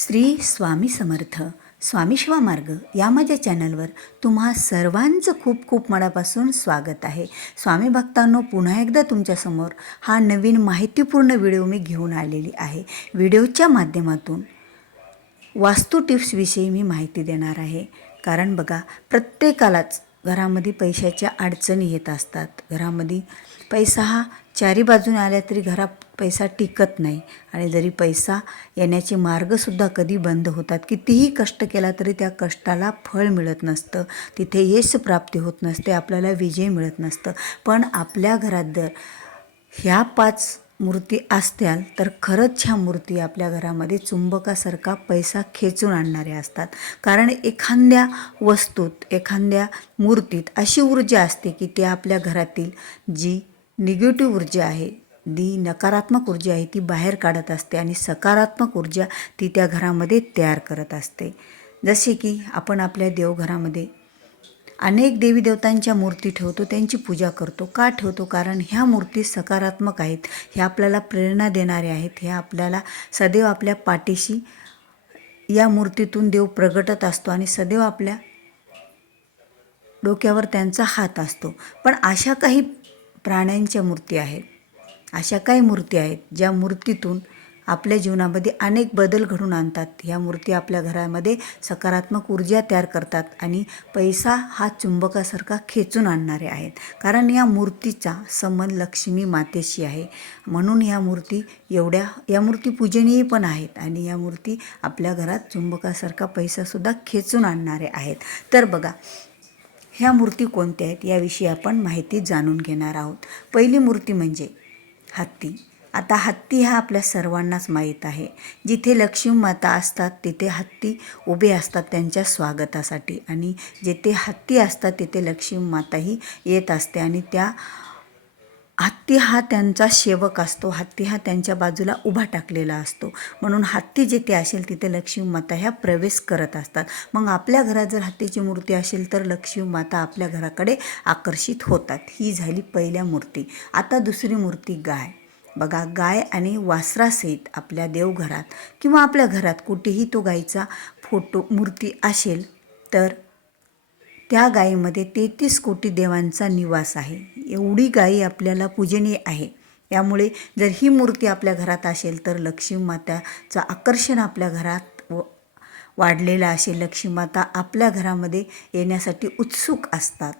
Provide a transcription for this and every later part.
श्री स्वामी समर्थ. स्वामी शिवा मार्ग या माझ्या चॅनलवर तुम्हा सर्वांचं खूप खूप मनापासून स्वागत आहे. स्वामी भक्तांनो पुन्हा एकदा तुमच्यासमोर हा नवीन माहितीपूर्ण व्हिडिओ मी घेऊन आलेली आहे. व्हिडिओच्या माध्यमातून वास्तू टिप्सविषयी मी माहिती देणार आहे. कारण बघा प्रत्येकालाच घरामध्ये पैशाच्या अडचणी येत असतात. घरामध्ये पैसा हा चारी बाजूने आल्या तरी घरात पैसा टिकत नाही. आणि जरी पैसा येण्याचे मार्गसुद्धा कधी बंद होतात कितीही कष्ट केला तरी त्या कष्टाला फळ मिळत नसतं. तिथे यश प्राप्ती होत नसते आपल्याला विजय मिळत नसतं. पण आपल्या घरात जर ह्या पाच मूर्ती असत्याल तर खरंच ह्या मूर्ती आपल्या घरामध्ये चुंबकासारखा पैसा खेचून आणणाऱ्या असतात. कारण एखाद्या वस्तूत एखाद्या मूर्तीत अशी ऊर्जा असते की ते आपल्या घरातील जी निगेटिव्ह ऊर्जा आहे जी नकारात्मक ऊर्जा आहे ती बाहेर काढत असते आणि सकारात्मक ऊर्जा ती त्या घरामध्ये तयार करत असते. जसे की आपण आपल्या देवघरामध्ये अनेक देवी देवतांच्या मूर्ती ठेवतो त्यांची पूजा करतो. का ठेवतो? कारण ह्या मूर्ती सकारात्मक आहेत. ह्या आपल्याला प्रेरणा देणाऱ्या आहेत. ह्या आपल्याला सदैव आपल्या पाठीशी या मूर्तीतून देव प्रगटत असतो आणि सदैव आपल्या डोक्यावर त्यांचा हात असतो. पण अशा काही प्राण्यांच्या मूर्ती आहेत. अशा काही मूर्ती आहेत ज्या मूर्तीतून आपल्या जीवनामध्ये अनेक बदल घडून आणतात. ह्या मूर्ती आपल्या घरामध्ये सकारात्मक ऊर्जा तयार करतात आणि पैसा हा चुंबकासारखा खेचून आणणारे आहेत. कारण या मूर्तीचा संबंध लक्ष्मी मातेशी आहे. म्हणून ह्या मूर्ती एवढ्या या मूर्ती पूजनीय पण आहेत आणि या मूर्ती आपल्या घरात चुंबकासारखा पैसासुद्धा खेचून आणणारे आहेत. तर बघा ह्या मूर्ती कोणत्या आहेत याविषयी आपण माहिती जाणून घेणार आहोत. पहिली मूर्ती म्हणजे हत्ती. आता हत्ती हा आपल्या सर्वांनाच माहीत आहे. जिथे लक्ष्मी माता असतात तिथे हत्ती उभे असतात त्यांच्या स्वागतासाठी. आणि जिथे हत्ती असतात तिथे लक्ष्मी माताही येत असते. आणि त्या हत्ती हा त्यांचा सेवक असतो. हत्ती हा त्यांच्या बाजूला उभा टाकलेला असतो. म्हणून हत्ती जिथे असेल तिथे लक्ष्मी माता ह्या प्रवेश करत असतात. मग आपल्या घरात जर हत्तीची मूर्ती असेल तर लक्ष्मी माता आपल्या घराकडे आकर्षित होतात. ही झाली पहिल्या मूर्ती. आता दुसरी मूर्ती गाय. बघा गाय आणि वासरासहित आपल्या देवघरात किंवा आपल्या घरात कुठेही तो गायीचा फोटो मूर्ती असेल तर त्या गायीमध्ये तेहतीस कोटी देवांचा निवास आहे. एवढी गायी आपल्याला पूजनीय आहे. यामुळे जर ही मूर्ती आपल्या घरात असेल तर लक्ष्मी माताचं आकर्षण आपल्या घरात व वाढलेलं असेल. लक्ष्मी माता आपल्या घरामध्ये येण्यासाठी उत्सुक असतात.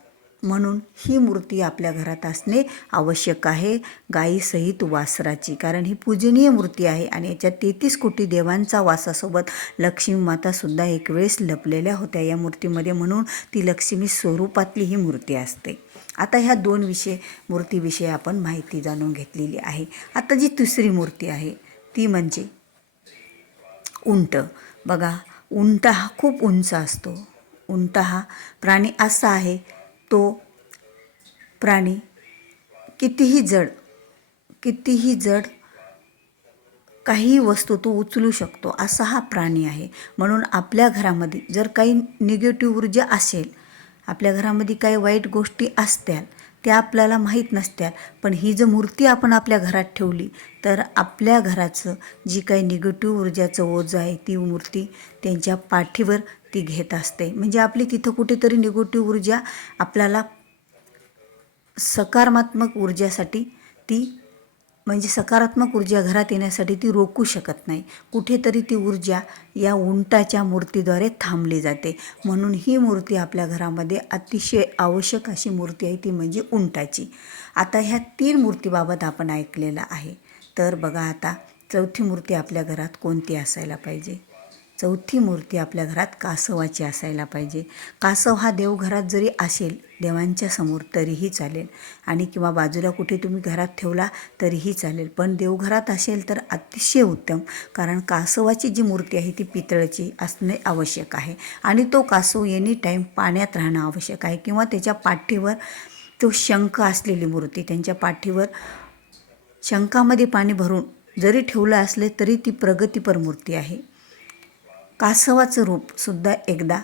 म्हणून ही मूर्ती आपल्या घरात असणे आवश्यक आहे. गायीसहित वासराची. कारण ही पूजनीय मूर्ती आहे आणि याच्या तेहतीस कोटी देवांचा वासासोबत लक्ष्मी मातासुद्धा एक वेळेस लपलेल्या होत्या या मूर्तीमध्ये म्हणून ती लक्ष्मी स्वरूपातली ही मूर्ती असते. आता ह्या दोन विषय मूर्तीविषयी आपण माहिती जाणून घेतलेली आहे. आता जी तिसरी मूर्ती आहे ती म्हणजे उंट. बघा उंट हा खूप उंच असतो. उंट हा प्राणी असा आहे तो प्राणी कितीही जड कितीही जड काहीही वस्तू तो उचलू शकतो असा हा प्राणी आहे. म्हणून आपल्या घरामध्ये जर काही निगेटिव्ह ऊर्जा असेल आपल्या घरामध्ये काही वाईट गोष्टी असत्या त्या आपल्याला माहीत नसत्या पण ही जर मूर्ती आपण आपल्या घरात ठेवली तर आपल्या घराचं जी काही निगेटिव्ह ऊर्जाचं ओझं आहे ती मूर्ती त्यांच्या पाठीवर ती घेत असते. म्हणजे आपली तिथं कुठेतरी निगेटिव्ह ऊर्जा आपल्याला सकारात्मक ऊर्जासाठी ती म्हणजे सकारात्मक ऊर्जा घरात येण्यासाठी ती रोखू शकत नाही. कुठेतरी ती ऊर्जा या उंटाच्या मूर्तीद्वारे थांबली जाते. म्हणून ही मूर्ती आपल्या घरामध्ये अतिशय आवश्यक अशी मूर्ती आहे ती म्हणजे उंटाची. आता ह्या तीन मूर्तीबाबत आपण ऐकलेलं आहे. तर बघा आता चौथी मूर्ती आपल्या घरात कोणती असायला पाहिजे? चौथी मूर्ती आपल्या घरात कासवाची असायला पाहिजे. कासव हा देवघरात जरी असेल देवांच्या समोर तरीही चालेल. आणि किंवा बाजूला कुठे तुम्ही घरात ठेवला तरीही चालेल. पण देवघरात असेल तर अतिशय उत्तम कारण कासवाची जी मूर्ती आहे ती पितळची असणे आवश्यक आहे. आणि तो कासव एनी टाईम पाण्यात राहणं आवश्यक आहे. किंवा त्याच्या पाठीवर तो शंख असलेली मूर्ती त्यांच्या पाठीवर शंखामध्ये पाणी भरून जरी ठेवलं असले तरी ती प्रगतीपर मूर्ती आहे. कासवाचं रूपसुद्धा एकदा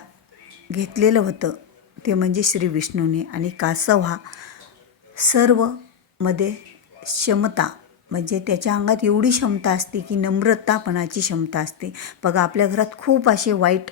घेतलेलं होतं. ते म्हणजे श्री विष्णूने. आणि कासव हा सर्वमध्ये क्षमता म्हणजे त्याच्या अंगात एवढी क्षमता असते की नम्रतापणाची क्षमता असते. बघा आपल्या घरात खूप असे वाईट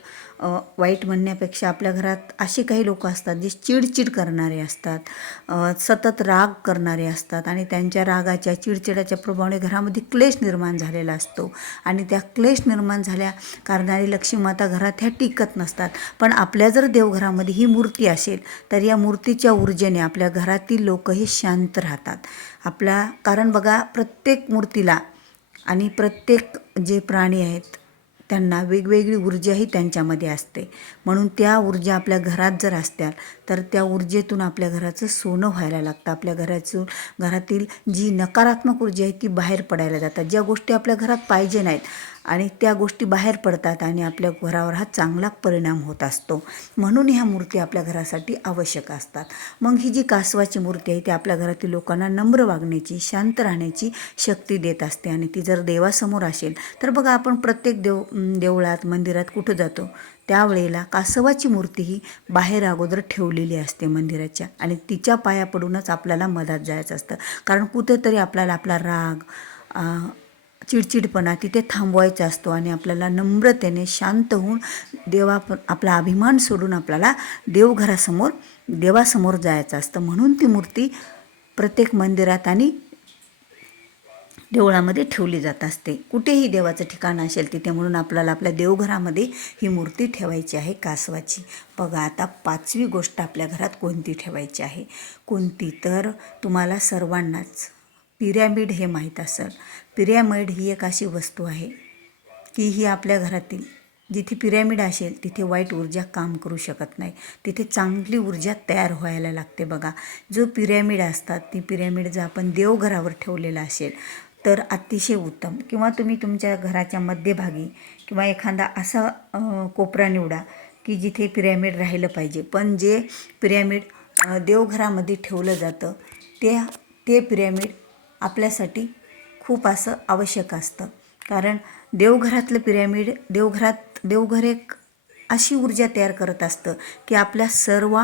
वाईट म्हणण्यापेक्षा आपल्या घरात असे काही लोक असतात जे चिडचिड करणारे असतात सतत राग करणारे असतात आणि त्यांच्या रागाच्या चिडचिडाच्या प्रभावाने घरामध्ये क्लेश निर्माण झालेला असतो. आणि त्या क्लेश निर्माण झाल्या कारणाने लक्ष्मीमाता घरात ह्या टिकत नसतात. पण आपल्या जर देवघरामध्ये ही मूर्ती असेल तर या मूर्तीच्या ऊर्जेने आपल्या घरातील लोकही शांत राहतात. आपल्या कारण बघा प्रत्येक मूर्तीला आणि प्रत्येक जे प्राणी आहेत त्यांना वेगवेगळी ऊर्जाही त्यांच्यामध्ये असते. म्हणून त्या ऊर्जा आपल्या घरात जर असत्या तर त्या ऊर्जेतून आपल्या घराचं सोनं व्हायला लागतं. आपल्या घराचं घरातील जी नकारात्मक ऊर्जा आहे ती बाहेर पडायला जातात. ज्या गोष्टी आपल्या घरात पाहिजे नाहीत आणि त्या गोष्टी बाहेर पडतात आणि आपल्या घरावर हा चांगला परिणाम होत असतो. म्हणून ह्या मूर्ती आपल्या घरासाठी आवश्यक असतात. मग ही जी कासवाची मूर्ती आहे ती आपल्या घरातील लोकांना नम्र वागण्याची शांत राहण्याची शक्ती देत असते आणि ती जर देवासमोर असेल तर बघा आपण प्रत्येक देव देवळात मंदिरात कुठं जातो? त्यावेळेला कासवाची मूर्ती ही बाहेर अगोदर ठेवलेली असते मंदिराच्या आणि तिच्या पाया पडूनच आपल्याला मधात जायचं असतं. कारण कुठेतरी आपल्याला आपला राग चिडचिडपणा तिथे थांबवायचा असतो आणि आपल्याला नम्रतेने शांत होऊन देवा आपला अभिमान सोडून आपल्याला देवघरासमोर देवासमोर जायचं असतं. म्हणून ती मूर्ती प्रत्येक मंदिरात आणि देवळामध्ये ठेवली जात असते. कुठेही देवाचं ठिकाण असेल तिथे म्हणून आपल्याला आपल्या देवघरामध्ये ही मूर्ती ठेवायची आहे कासवाची. बघा आता पाचवी गोष्ट आपल्या घरात कोणती ठेवायची आहे? कोणती? तर तुम्हाला सर्वांनाच. पिरॅमिड हे माहीत असेल. पिरॅमिड ही एक अशी वस्तू आहे की ही आपल्या घरातील जिथे पिरॅमिड असेल तिथे वाईट ऊर्जा काम करू शकत नाही. तिथे चांगली ऊर्जा तयार व्हायला लागते बघा. जो पिरॅमिड असतात ती पिरॅमिड जर आपण देवघरावर ठेवलेला असेल तर अतिशय उत्तम. किंवा तुम्ही तुमच्या घराच्या मध्यभागी किंवा एखादा असा कोपरा निवडा की जिथे पिरॅमिड राहिलं पाहिजे. पण जे पिरॅमिड देवघरामध्ये ठेवलं जातं ते ते पिरॅमिड आपल्यासाठी खूप असं आवश्यक असतं. कारण देवघरातलं पिरॅमिड देवघरात देवघर एक अशी ऊर्जा तयार करत असतं की आपल्या सर्व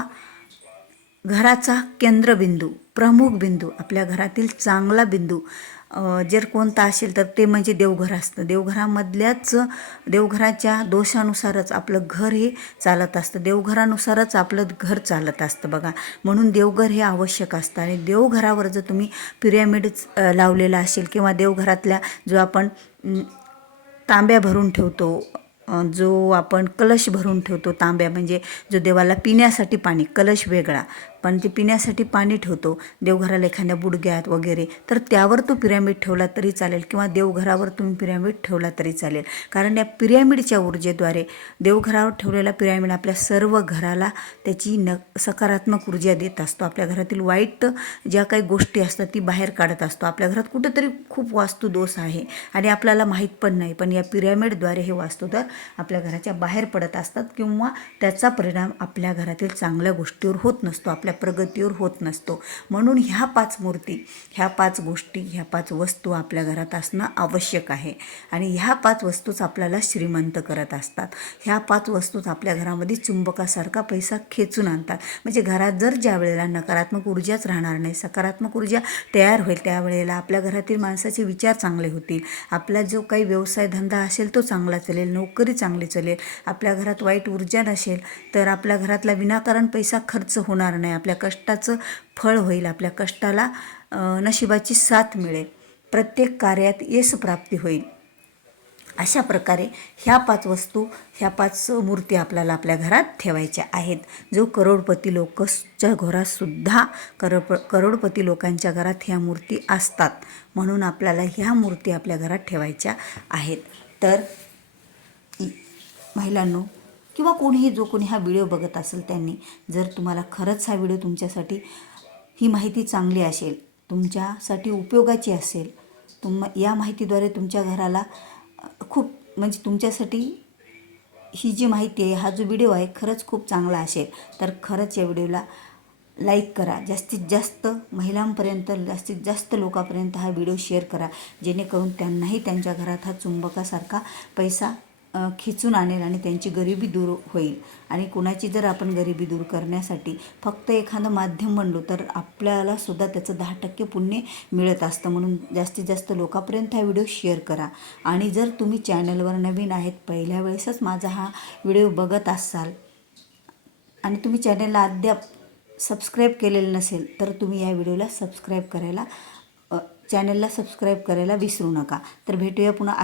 घराचा केंद्रबिंदू प्रमुख बिंदू आपल्या घरातील चांगला बिंदू जर कोणता असेल तर ते म्हणजे देवघर असतं. देवघरामधल्याच देवघराच्या दोषानुसारच आपलं घर हे चालत असतं. देवघरानुसारच आपलं घर चालत असतं बघा. म्हणून देवघर हे आवश्यक असतं. आणि देवघरावर जर तुम्ही पिरॅमिड लावलेला असेल किंवा देवघरातल्या जो आपण तांब्या भरून ठेवतो जो आपण कलश भरून ठेवतो तांब्या म्हणजे जो देवाला पिण्यासाठी पाणी कलश वेगळा. पण ते पिण्यासाठी पाणी ठेवतो. देवघराला एखाद्या बुडग्यात वगैरे तर त्यावर तो पिरॅमिड ठेवला तरी चालेल किंवा देवघरावर तुम्ही पिरॅमिड ठेवला तरी चालेल. कारण या पिरॅमिडच्या ऊर्जेद्वारे देवघरावर ठेवलेला पिरॅमिड आपल्या सर्व घराला त्याची न सकारात्मक ऊर्जा देत असतो. आपल्या घरातील वाईट ज्या काही गोष्टी असतात ती बाहेर काढत असतो. आपल्या घरात कुठंतरी खूप वास्तुदोष आहे आणि आपल्याला माहीत पण नाही. पण या पिरॅमिडद्वारे हे वास्तुदर आपल्या घराच्या बाहेर पडत असतात किंवा त्याचा परिणाम आपल्या घरातील चांगल्या गोष्टीवर होत नसतो. आपल्या आपल्या प्रगतीवर होत नसतो. म्हणून ह्या पाच मूर्ती ह्या पाच गोष्टी ह्या पाच वस्तू आपल्या घरात असणं आवश्यक आहे. आणि ह्या पाच वस्तूच आपल्याला श्रीमंत करत असतात. ह्या पाच वस्तूच आपल्या घरामध्ये चुंबकासारखा पैसा खेचून आणतात. म्हणजे घरात जर ज्या वेळेला नकारात्मक ऊर्जाच राहणार नाही सकारात्मक ऊर्जा तयार होईल त्यावेळेला आपल्या घरातील माणसाचे विचार चांगले होतील. आपला जो काही व्यवसाय धंदा असेल तो चांगला चालेल नोकरी चांगली चालेल आपल्या घरात वाईट ऊर्जा नसेल तर आपल्या घरातला विनाकारण पैसा खर्च होणार नाही. आपल्या कष्टाचं फळ होईल आपल्या कष्टाला नशिबाची साथ मिळेल. प्रत्येक कार्यात यश प्राप्ती होईल. अशा प्रकारे ह्या पाच वस्तू ह्या पाच मूर्ती आपल्याला आपल्या घरात ठेवायच्या आहेत. जो करोडपती लोकच्या घरातसुद्धा करोड करोडपती लोकांच्या घरात ह्या मूर्ती असतात. म्हणून आपल्याला ह्या मूर्ती आपल्या घरात ठेवायच्या आहेत. तर महिलांनो किंवा कोणीही जो कोणी हा व्हिडिओ बघत असेल त्यांनी जर तुम्हाला खरंच हा व्हिडिओ तुमच्यासाठी ही माहिती चांगली असेल तुमच्यासाठी उपयोगाची असेल तुम या माहितीद्वारे तुमच्या घराला खूप म्हणजे तुमच्यासाठी ही जी माहिती आहे हा जो व्हिडिओ आहे खरंच खूप चांगला असेल. तर खरंच या व्हिडिओला लाईक करा. जास्तीत जास्त महिलांपर्यंत जास्तीत जास्त लोकांपर्यंत हा व्हिडिओ शेअर करा. जेणेकरून त्यांनाही त्यांच्या घरात हा चुंबकासारखा पैसा खिचून आणेल आणि त्यांची गरिबी दूर होईल. आणि कुणाची जर आपण गरिबी दूर करण्यासाठी फक्त एखादं माध्यम म्हणलो तर आपल्याला सुद्धा त्याचं दहा टक्के पुण्य मिळत असतं. म्हणून जास्तीत जास्त लोकांपर्यंत हा व्हिडिओ शेअर करा. आणि जर तुम्ही चॅनलवर नवीन आहेत पहिल्या वेळेसच माझा हा व्हिडिओ बघत असाल आणि तुम्ही चॅनलला अद्याप सबस्क्राईब केलेलं नसेल तर तुम्ही या व्हिडिओला सबस्क्राईब करायला चॅनलला सबस्क्राईब करायला विसरू नका. तर भेटूया पुन्हा